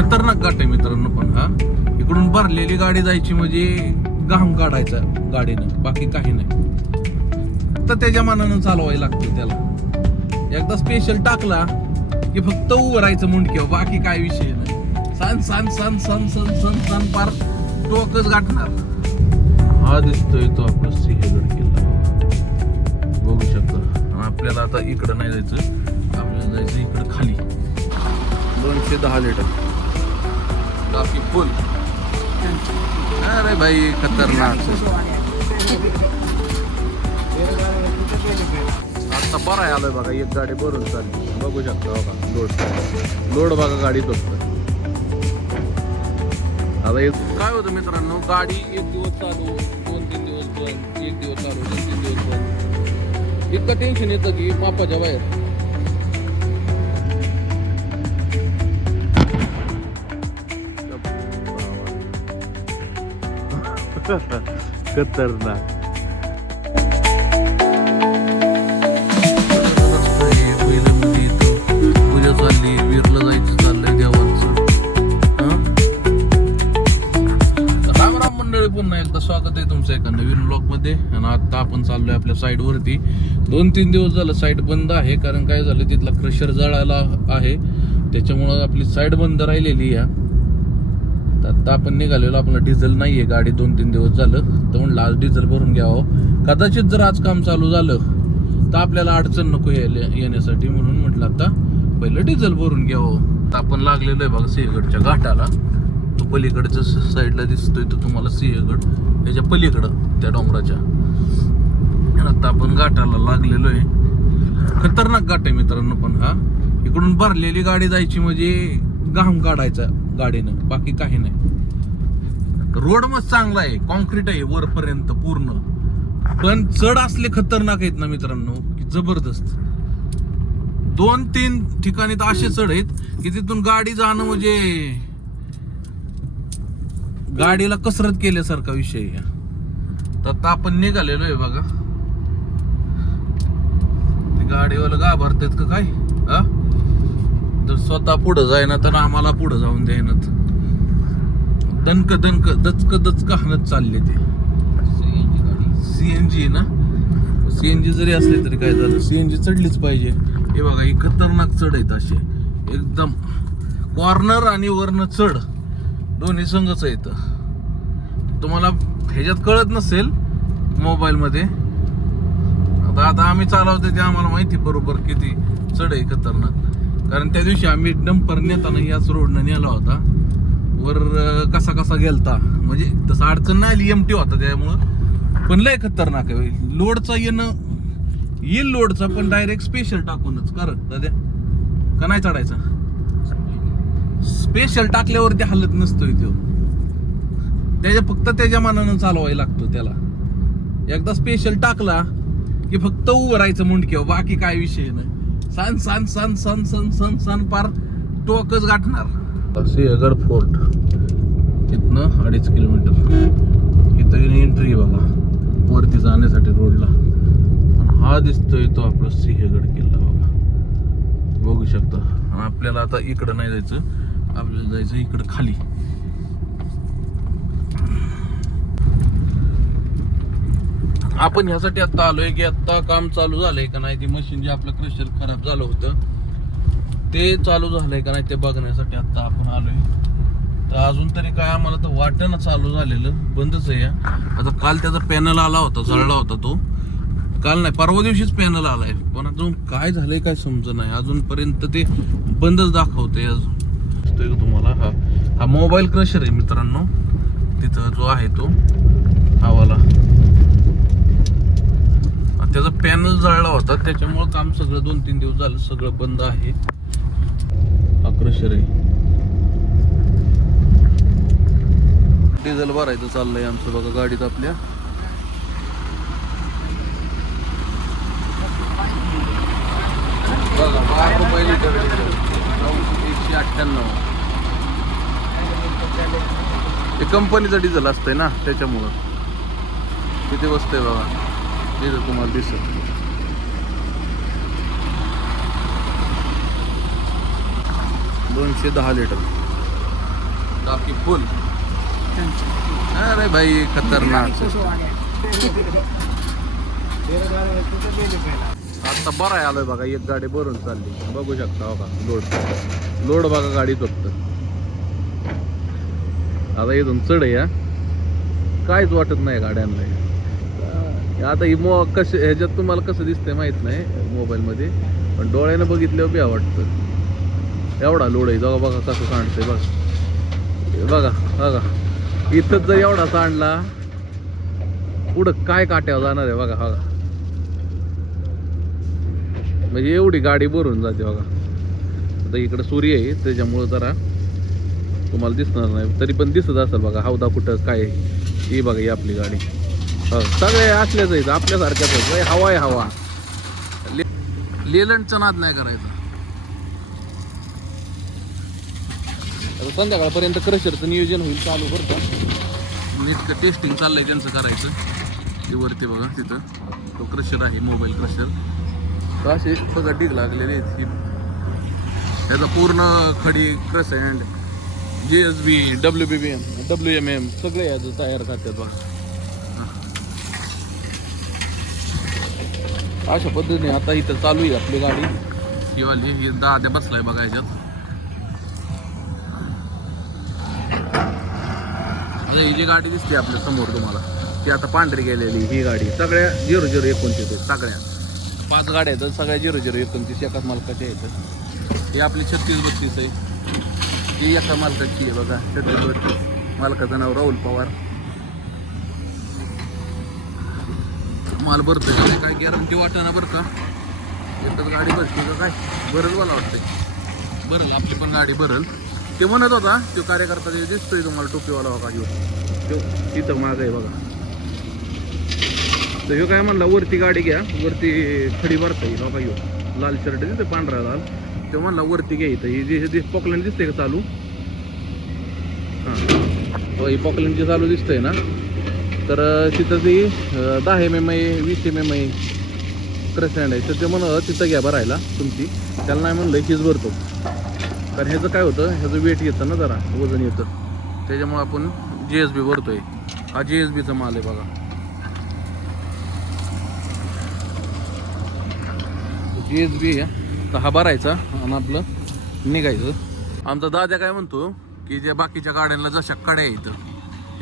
खतरनाक घाट आहे मित्रांनो. पण हा इकडून भरलेली गाडी जायची म्हणजे घाम काढायचा गाडीनं, बाकी काही नाही. तर त्याच्या मनानं चालवायला लागतं त्याला. एकदा स्पेशल टाकला की फक्त उभं राहायचं मुंडक्यावर, बाकी काय विषय नाही. सन सन सन सन सन सन सन पार टोकच गाठणार. हा दिसतोय तो आपला सिंहगड किल्ला, बघू शकता. आपल्याला आता इकडं नाही जायचं, आपल्याला जायचं इकडं खाली. 210 लिटर काफी फुल. अरे भाई खतरनाक. आता बरं आहे आलोय बघा, एक गाडी भरून चालली, बघू शकता बघा. लोड बघा गाडी बघतो. आता काय होतं मित्रांनो, गाडी एक दिवस चालू, 2-3 दिवस बंद, एक दिवस चालू, 2-3 दिवस बंद. इतकं टेन्शन येतं की मापाच्या बाहेर. खतरनाक. पूजा चालली, वीरला जायचं चाललंय देवांचं. राम राम मंडळी, पुन्हा एकदा स्वागत आहे तुमचं एका नवीन ब्लॉग मध्ये. आणि आता आपण चाललोय आपल्या साईड वरती. 2-3 दिवस झालं साईड बंद आहे, कारण काय झालं तिथला क्रशर जळायला आहे, त्याच्यामुळं आपली साईड बंद राहिलेली आहे. आता आपण निघालेलो, आपलं डिझेल नाहीये गाडी 2-3 दिवस झालं, तर म्हणलं आज डिझेल भरून घ्यावं. कदाचित जर आज काम चालू झालं तर आपल्याला अडचण नको येण्यासाठी, म्हणून म्हटलं आता पहिलं डिझेल भरून घ्यावं. आपण लागलेलो आहे बघा सिंहगडच्या घाटाला. तो पलीकडच्या साईडला दिसतोय तो तुम्हाला सिंहगड, त्याच्या पलीकडं त्या डोंगराच्या. आता आपण घाटाला लागलेलो आहे. खतरनाक घाट आहे मित्रांनो. पण हा इकडून भरलेली गाडी जायची म्हणजे घाम काढायचा गाडीनं, बाकी काही नाही. रोड मस्त चांगला आहे, कॉन्क्रीट आहे वरपर्यंत पूर्ण, पण चढ असले खतरनाक आहेत ना मित्रांनो की जबरदस्त. 2-3 ठिकाणी तर असे चढ आहेत की तिथून गाडी जाणं म्हणजे गाडीला कसरत केल्यासारखा विषय आहे. तर आता आपण निघालेलो आहे बघा. गाडीवाला घाबरतात का काय, हा तर स्वतः पुढं जाईना तर आम्हाला पुढं जाऊन द्यायनात. दणक दणक दचक दचक हाणत चालले ते. सीएनजी ना, सीएनजी जरी असले तरी काय झालं, सीएनजी चढलीच पाहिजे. हे बघा, ही खतरनाक चढ आहेत असे, एकदम कॉर्नर आणि वरनं चढ दोन्ही संघच आहेत. तुम्हाला ह्याच्यात कळत नसेल मोबाईल मध्ये, आता आम्ही चालवतोय ते आम्हाला माहिती बरोबर किती चढ आहे खतरनाक. कारण त्या दिवशी आम्ही डंपर नेताना याच रोडनं नेला होता. वर कसा कसा गेलता, म्हणजे तसं अडचण नाही आली, एमटी होता त्यामुळं. पण लय खतरनाक आहे. लोडचा येईल लोडचा, पण डायरेक्ट स्पेशल टाकूनच. कारण दाद्या का नाही चढायचा, स्पेशल टाकल्यावरती हालत नसतोय तो. फक्त त्याच्या मनानं चालवायला लागतो त्याला. एकदा स्पेशल टाकला की फक्त उभं राहायचं मुंडक्यावर, बाकी काय विषय नाही. सन सन सन सन सन सन सन पार टोकच गाठणार. सिंहगड फोर्ट इथनं 2.5 किलोमीटर. इथं एंट्री बघा वरती जाण्यासाठी रोडला. हा दिसतोय तो आपला सिंहगड किल्ला बघा, बघू शकता. आपल्याला आता इकडं नाही जायचं, आपल्याला जायचं इकडं खाली. आपण ह्यासाठी आता आलोय की आता काम चालू झालंय का नाही, ती मशीन जे आपलं क्रशर खराब झालं होतं ते चालू झालंय का नाही ते बघण्यासाठी आता आपण आलोय. तर अजून तरी काय आम्हाला तर वाटेना चालू झालेलं, बंदच आहे. आता काल त्याचा पॅनल आला होता, जळला होता तो. काल नाही, परवा दिवशीच पॅनल आलाय, पण अजून काय झालंय काय समज नाही अजूनपर्यंत. ते बंदच दाखवतंय अजून. तुम्हाला हा मोबाईल क्रशर आहे मित्रांनो, तिथं जो आहे तो हवाला. त्याचा पॅनल जळला होता, त्याच्यामुळे काम सगळं 2-3 दिवस झालं सगळं बंद आहे. हा क्रशर आहे. डिझेल भरायचं चाललंय आमचं बघा गाडीत आपल्या. बघा 12 रुपये लिटर डिझेल, 198. हे कंपनीचं डिझेल असतंय ना, त्याच्यामुळं किती बसतंय बघा. डिझेल तुम्हाला दिसत 210 लिटर. टाकी फुल. अरे भाई खतरनाक. आता बरं आहे आलोय बघा, एक गाडी भरून चालली बघू शकता बघा. लोड बघा गाडी फक्त. आता इथून चढ या काहीच वाटत नाही गाड्यांना. आता ही कसे ह्याच्यात तुम्हाला कसं दिसतंय माहित नाही मोबाईल मध्ये, पण डोळ्यानं बघितल्यावर बी वाटतं. एवढा लोड आहे बघा. बघा कसं सांडतंय बघा. बघा बघा इथंच जर एवढा सांडला पुढं काय काट्यावर जाणार आहे बघा. बघा म्हणजे एवढी गाडी भरून जाते बघा. आता इकडं सूर्य आहे त्याच्यामुळं जरा तुम्हाला दिसणार नाही, तरी पण दिसत असेल बघा. हौदा कुठं काय ही बघा. ही आपली गाडी सगळे असल्याच आहेत, आपल्यासारख्याच आहेत. हवा आहे हवा. लेलंडचा नाद नाही करायचा. आता संध्याकाळपर्यंत क्रशरचं नियोजन होईल चालू बरं का. नीट टेस्टिंग चाललंय त्यांचं करायचं. ते वरती बघा तिथं तो क्रशर आहे, मोबाईल क्रशर. असे बघा डिग लागलेले आहेत. त्याचा पूर्ण खडी क्रसेंट JSB WMM सगळे याचं तयार करतात बघा. अशा पद्धतीने आता इथं चालू आहे आपली गाडी. ही वाली ही दाद्या बसलाय बघा ह्याच्यात. आता ही जी गाडी दिसते आपल्या समोर तुम्हाला, ती आता पांढरी गेलेली ही गाडी. सगळ्या 0029 सगळ्या 5 गाड्या आहेत, सगळ्या 0029 एकाच मालकाच्या आहेत. ही आपली 3632 आहे. ही एका मालकाची आहे बघा. 3632 मालकाचं नाव राहुल पवार. माल भरतोय काय गॅरंटी वाटणार बरं का. एकच गाडी भरते का काय भरल मला वाटतंय. भरल आपली पण गाडी भरल. ते म्हणत होता तो कार्यकर्ता जे दिसतोय तुम्हाला टोपीवाला बघा ह्यो, तो तिथं माग आहे बघा. तर ह्यो काय म्हणला वरती गाडी घ्या, वरती खडी भरता येईल बघा. ह्यो लाल शर्ट दिसतोय पांढरा लाल, तो म्हणला वरती घ्या. इथं ही जे पॉकलँड दिसतंय का चालू, हां ही पॉकलँडची चालू दिसतंय ना, तर तिथं ती 10 mm 20 mm क्रसेंट आहे. तर ते म्हणत तिथं घ्या भरायला तुमची. त्याला नाही म्हणलं हीच भरतो, कारण ह्याचं काय होतं, ह्याचं वेट येतं ना जरा वजन येतं, त्याच्यामुळे आपण JSB भरतोय. हा JSBचा माल आहे बघा. JSB आहे तर हा भरायचा आणि आपलं निघायचं. आमचा दादा काय म्हणतो की जे बाकीच्या गाड्यांना जशा कड्या येतं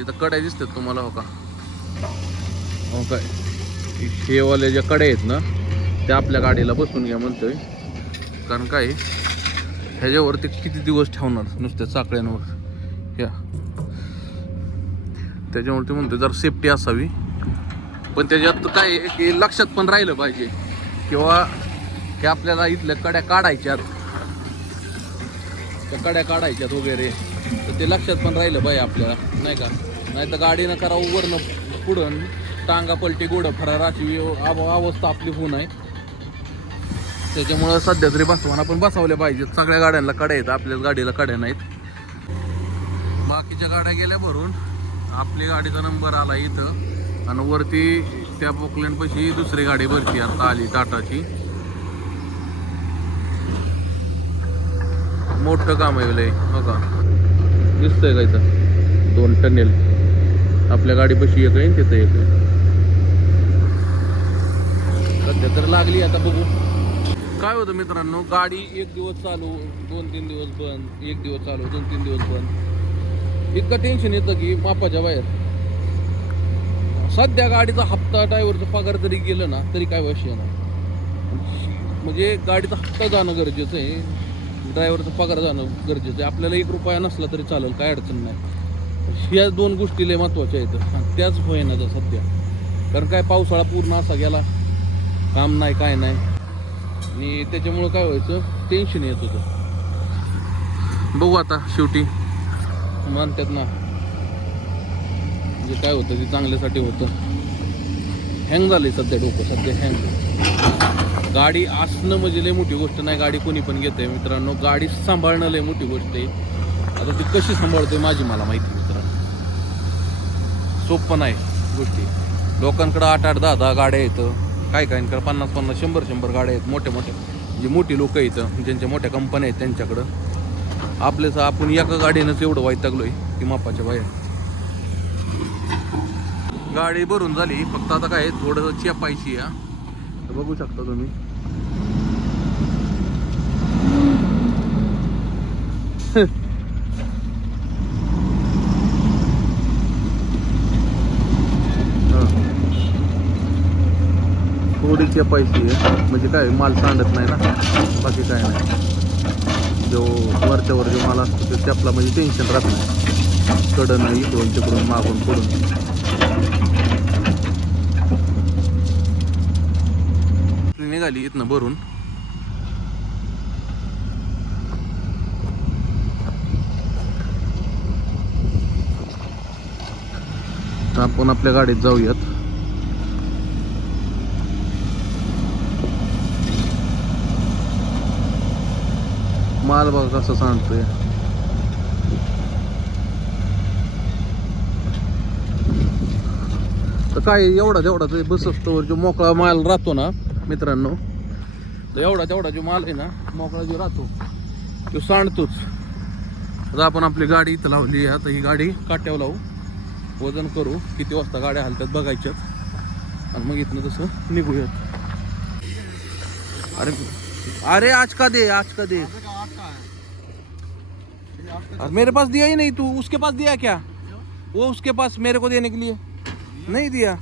इथं कड्या दिसतात तुम्हाला हो का. हो काय हे वाले ज्या कड्या आहेत ना त्या आपल्या गाडीला बसून घ्या म्हणतोय. कारण काय ह्याच्यावरती किती दिवस ठेवणार नुसत्या चाकड्यांवर ह्या, त्याच्यामुळे ते म्हणतोय जरा सेफ्टी असावी. पण त्याच्यात काय की लक्षात पण राहिलं पाहिजे किंवा की आपल्याला इथल्या कड्या काढायच्यात, त्या कड्या काढायच्यात वगैरे, तर ते लक्षात पण राहिलं पाहिजे आपल्याला नाही का. नाही तर गाडीनं करावं वरनं पुढं टांगा पलटी गोडं फरार अशी अवस्था आपली होऊ नये. त्याच्यामुळं सध्या तरी बसवाना पण बसवल्या पाहिजेत. सगळ्या गाड्यांना कड्या आहेत, आपल्याच गाडीला कड्या नाहीत. बाकीच्या गाड्या गेल्या भरून, आपली गाडीचा नंबर आला इथं आणि वरती त्या पोकलँडपाशी दुसरी गाडी भरती आता आली टाटाची. मोठं काम आहे लय हो का. दिसतंय का इथं 2 टनेल आपल्या गाडीपाशी एक आहे तिथं एक आहे. सध्या तर लागली, आता बघू काय होतं मित्रांनो. गाडी एक दिवस चालू 2-3 दिवस बंद, एक दिवस चालू 2-3 दिवस बंद, इतकं टेन्शन येतं की मापाच्या बाहेर. सध्या गाडीचा हप्ता ड्रायव्हरचा पगार जरी गेलं ना तरी काय विषय नाही. म्हणजे गाडीचा हप्ता जाणं गरजेचं आहे, ड्रायव्हरचा पगार जाणं गरजेचं आहे. आपल्याला 1 रुपया नसला तरी चालेल, काय अडचण नाही. ह्या 2 गोष्टी लय महत्त्वाच्या आहेत, त्याच होईना सध्या. कारण काय पावसाळा पूर्ण असा गेला, काम नाही काय नाही, आणि त्याच्यामुळं काय व्हायचं टेन्शन येत होतं. बघू आता शेवटी म्हणतात ना म्हणजे काय होतं ते चांगल्यासाठी होतं. हँग झाले सध्या डोकं, सध्या हँग. गाडी असणं म्हणजे लय मोठी गोष्ट नाही, गाडी कोणी पण घेते मित्रांनो. गाडी सांभाळणं लय मोठी गोष्ट आहे. आता ती कशी सांभाळतोय मला माहिती मित्रांनो, सोपं नाही गोष्टी. लोकांकडं 8-8, 10-10 गाड्या येतं, काय काहींकडे 50-50, 100-100 गाड्या आहेत. मोठे म्हणजे मोठी लोक येतं ज्यांच्या मोठ्या कंपन्या आहेत त्यांच्याकडं. आपल्याच आपण एका गाडीनंच एवढं वैतागलोय की मापाच्या बाहेर. गाडी भरून झाली, फक्त आता काय थोडं चेपायची या. बघू शकता तुम्ही. थोडी चेपायची आहे म्हणजे काय माल सांडत नाही ना, बाकी काय नाही. जो वरच्यावर जो माल असतो ते चपला म्हणजे टेन्शन राहत नाही. कडं इकडून तिकडून मागून पुढून. निघाली इथनं भरून. तर आपण आपल्या गाडीत जाऊयात. माल बघा कसं सांगतोय. तर काय एवढा तेवढा ते बस असतो जो मोकळा माल राहतो ना मित्रांनो, तर एवढा तेवढा जो माल आहे ना मोकळा जो राहतो तो सांडतोच. आता आपण आपली गाडी इथं लावली. आता ही गाडी काट्यावर लावू, वजन करू, किती वाजता गाड्या हलतात बघायच्यात आणि मग इथनं तसं निघूयात. अरे अरे आज का दे, आज का दे. मेरे पास दिया ही नहीं. तू उसके पास दिया क्या? वो उसके पास मेरे को देने के लिए नहीं दिया.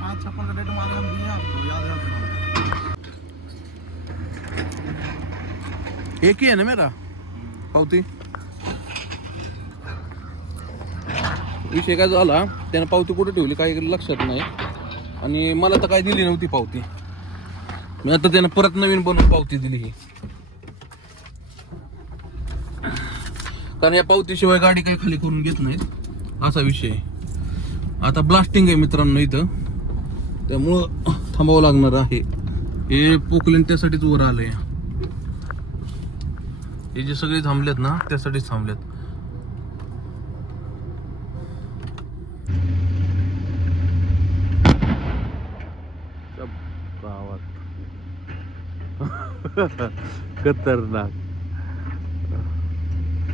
5-56 का डेट मारे हम दिए आपको, याद है तुम्हारा? एक ही है ना मेरा पावती. विषय काय झाला, त्यानं पावती कुठे ठेवली काही लक्षात नाही आणि मला तर काय दिली नव्हती पावती. मी आता त्यानं परत नवीन बनवून पावती दिली ही. कारण या पावतीशिवाय गाडी काही खाली करून घेत नाहीत असा विषय. आता ब्लास्टिंग आहे मित्रांनो इथं, त्यामुळं थांबावं लागणार आहे. हे पोकलेन त्यासाठीच वर आलंय. हे जे सगळे थांबलेत ना त्यासाठीच थांबलेत. खतरनाक.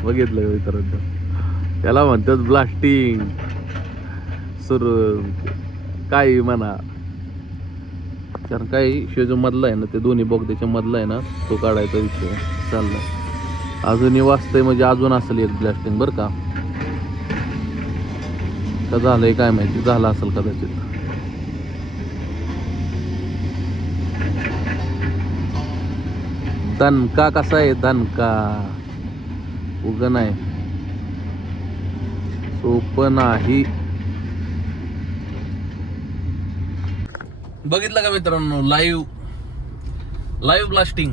बघितलं मित्रांनो, त्याला म्हणतात ब्लास्टिंग. सुरू काही म्हणा, कारण काही विषय जो मधला आहे ना ते दोन्ही बोगद्याच्या मधला आहे ना तो काढायचा विषय चाललाय. अजूनही वाचतंय म्हणजे अजून असेल एक ब्लास्टिंग बरं का. का झालंय काय माहिती, झालं असेल कदाचित. दणका कसा आहे, दणका उग नाही, सोपं नाही. बघितलं का मित्रांनो लाईव्ह ब्लास्टिंग.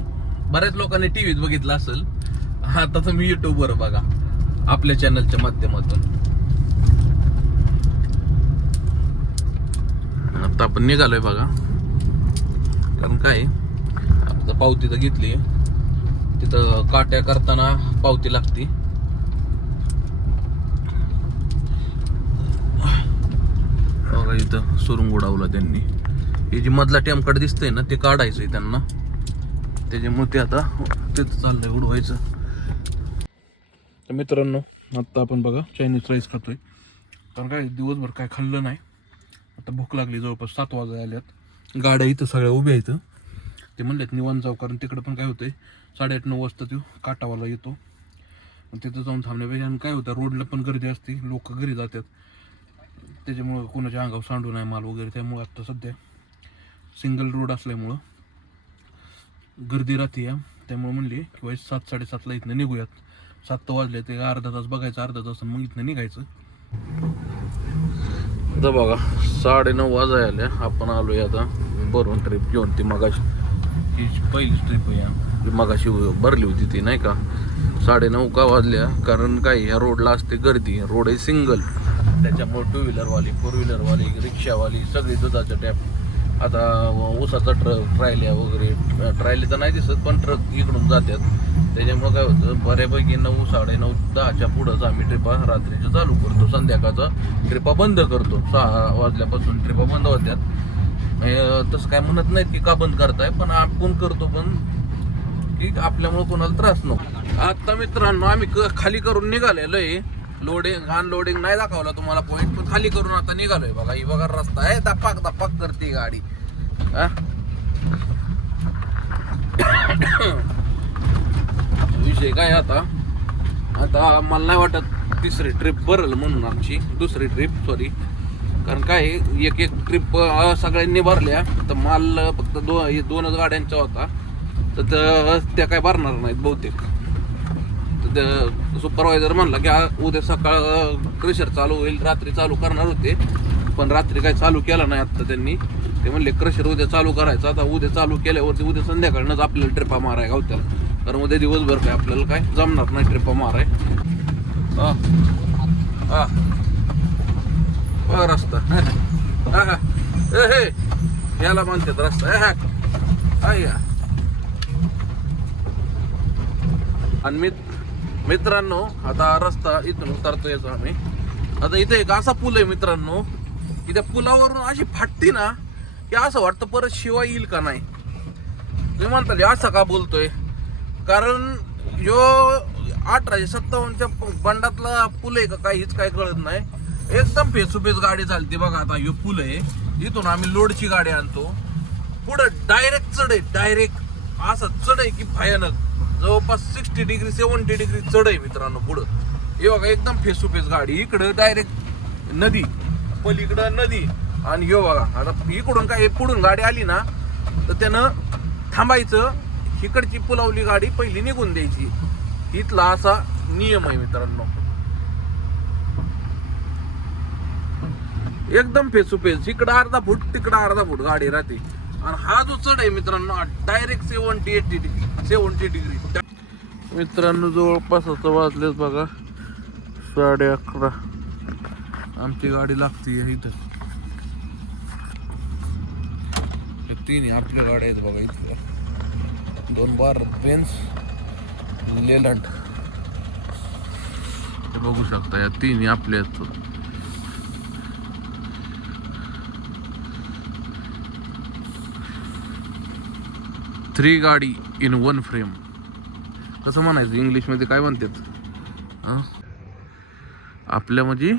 बऱ्याच लोकांनी टीव्हीत बघितलं असेल, आता तुम्ही युट्यूब वर बघा आपल्या चॅनलच्या माध्यमातून. आता आपण निघालोय बघा. कारण काय आता पावती तर घेतली, तिथं काट्या करताना पावती लागती. बघा इथं सुरुंग उडावला त्यांनी. हे जी मधला टेमकट दिसतंय ना ते काढायचंय त्यांना, त्याच्यामुळे ते आता तिथं चाललंय उडवायचं. तर मित्रांनो आता आपण बघा चायनीज राईस खातोय. कारण काय दिवसभर काय खाल्लं नाही, आता भूक लागली. जवळपास 7 वाजता आल्यात. गाड्या इथं सगळ्या उभ्या इथं. ते म्हणलेत निवांत जाऊ, कारण तिकडं पण काय होतंय 8:30-9 वाजता तो काटावाला येतो, तिथं जाऊन थांबण्यापेक्षा. आणि काय होतं रोडला पण गर्दी असते, लोक घरी जातात, त्याच्यामुळं कोणाच्या अंगावर सांडू नाही माल वगैरे. त्यामुळे आता सध्या सिंगल रोड असल्यामुळं गर्दी राहते या. त्यामुळे म्हणली किंवा 7-7:30 इथनं निघूयात. 7 वाजले ते अर्धा तास बघायचं, अर्धा तास मग इथनं निघायचं. आता बघा 9:30 वाजाय आल्या. आपण आलोय आता भरून ट्रिप घेऊन. ती मगाशी ही पहिलीच ट्रिप आहे, मगाशी भरली होती ती नाही का. 9:30 का वाजल्या, कारण काय ह्या रोडला असते गर्दी. रोड आहे सिंगल, त्याच्यामुळे 2 व्हीलरवाली 4 व्हीलरवाली रिक्षावाली सगळी दुधाच्या टॅप. आता ऊसाचा ट्रक ट्रायल्या वगैरे, ट्रायले तर नाही दिसत पण ट्रक इकडून जातात. त्याच्यामुळे काय होतं बऱ्यापैकी 9, 9:30, 10च्या पुढंच आम्ही ट्रिपा रात्रीच्या चालू करतो. संध्याकाळचा ट्रिपा बंद करतो. 6 वाजल्यापासून ट्रिपा बंद होत्यात. तसं काय म्हणत नाहीत की का बंद करताय, पण आपण करतो. पण की आपल्यामुळे कोणाला त्रास नको. आता मित्रांनो आम्ही खाली करून निघालेलो आहे. लोडिंग अनलोडिंग नाही दाखवला तुम्हाला पॉईंट, पण खाली करून आता निघालोय. बघा ही बघा रस्ता आहे, धपाक धपाक करते गाडी. विषय काय आता मला नाही वाटत तिसरी ट्रिप भरल म्हणून आमची दुसरी ट्रिप सॉरी. कारण काय एक ट्रिप सगळ्यांनी भरल्या तर माल फक्त दोनच गाड्यांचा होता, तर त्या काय भरणार नाहीत बहुतेक. तर सुपरवायझर म्हणला की उद्या सकाळ क्रशर चालू होईल, रात्री चालू करणार होते पण रात्री काय चालू केला नाही. आत्ता त्यांनी ते म्हणले क्रशर उद्या चालू करायचं. आता उद्या चालू केल्यावरती उद्या संध्याकाळनंच आपल्याला ट्रिपा माराय गावत्याला, कारण उद्या दिवसभर काय आपल्याला काय जमणार नाही ट्रिपा माराय. रस्ता याला म्हणतात रस्ता. आणि मित्रांनो आता रस्ता इथून उतरतो याचा आम्ही. आता इथे एक असा पूल आहे मित्रांनो की त्या पुलावरून अशी फाटती ना की असं वाटतं परत शिवा येईल का नाही. तुम्ही म्हणताल असं का बोलतोय, कारण जो 1857च्या बंडातला पूल आहे का काहीच काय कळत नाही. एकदम फेसुफेस गाडी चालते. बघा आता ह्यो पूल आहे, इथून आम्ही लोडची गाडी आणतो, पुढं डायरेक्ट चढ आहे, डायरेक्ट असं चढ आहे की भयानक. जवळपास 60 डिग्री 70 डिग्री चढ आहे मित्रांनो पुढं. हे बघा एकदम फेसुफेस गाडी. इकडं डायरेक्ट नदी, पलीकडं नदी. आणि हे बघा आता इकडून काय पुढून गाडी आली ना तर त्यानं थांबायचं, इकडची पुलावली गाडी पहिली निघून द्यायची. इथला असा नियम आहे मित्रांनो. एकदम फेसुफेस, इकडं अर्धा फूट तिकडं अर्धा फूट गाडी राहते. आणि हा जो चढ आहे मित्रांनो डायरेक्ट 70 डिग्री. मित्रांनो जवळपास असं वाजलेच बघा 11:30. आमची गाडी लागते इथं. तीन आपल्या गाड्या आहेत बघा इथं, 2 भारत बेन्झ, लेलंड. ते बघू शकता या तीन आपल्या आहेत. 3 गाडी इन 1 फ्रेम. कसं म्हणायचं इंग्लिशमध्ये काय म्हणतात आपल्या, म्हणजे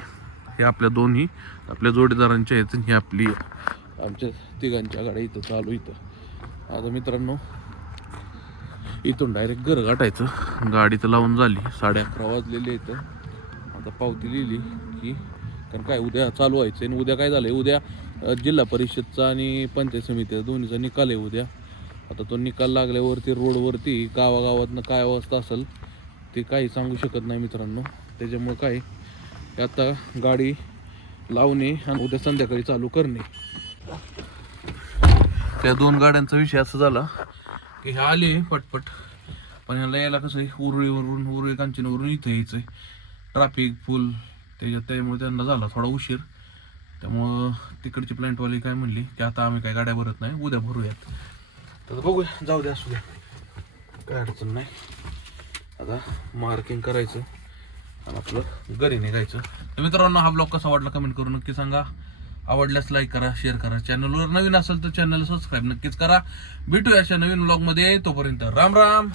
हे आपल्या दोन्ही आपल्या जोडीदारांच्या आहेत, ही आपली आमच्या तिघांच्या गाड्या इथं चालू. इथं आता मित्रांनो इथून डायरेक्ट घर गाठायचं. गाडी तर लावून झाली, 11:30 वाजलेले इथं. आता पावती लिहिली की, कारण काय उद्या चालू व्हायचं आणि उद्या काय झालंय, उद्या जिल्हा परिषदचा आणि पंचायत समितीचा दोन्हीचा निकाल आहे उद्या. आता तो निकाल लागल्यावरती रोडवरती गावागावातनं काय अवस्था असेल ते काही सांगू शकत नाही मित्रांनो. त्याच्यामुळं काय आता गाडी लावणे आणि उद्या संध्याकाळी चालू करणे. त्या 2 गाड्यांचा विषय असा झाला की हे आले पटपट, पण ह्याला यायला कसं आहे उरुळी कांचनवरून इथं यायचं आहे, ट्रॅफिक फुल त्यामुळे त्यांना झाला थोडा उशीर. त्यामुळं तिकडची प्लॅन्टवाली काय म्हणली की आता आम्ही काय गाड्या भरत नाही, उद्या भरूयात. तर बघूया, जाऊ द्या असू द्या, काय अडचण नाही. आता मार्किंग करायचं आणि आपलं घरी निघायचं. तर मित्रांनो हा ब्लॉग कसा वाटला कमेंट करून नक्की सांगा. आवडल्यास लाईक करा, शेअर करा. चॅनलवर नवीन असेल तर चॅनल सबस्क्राईब नक्कीच करा. भेटूया अशा नवीन ब्लॉगमध्ये. तोपर्यंत राम राम.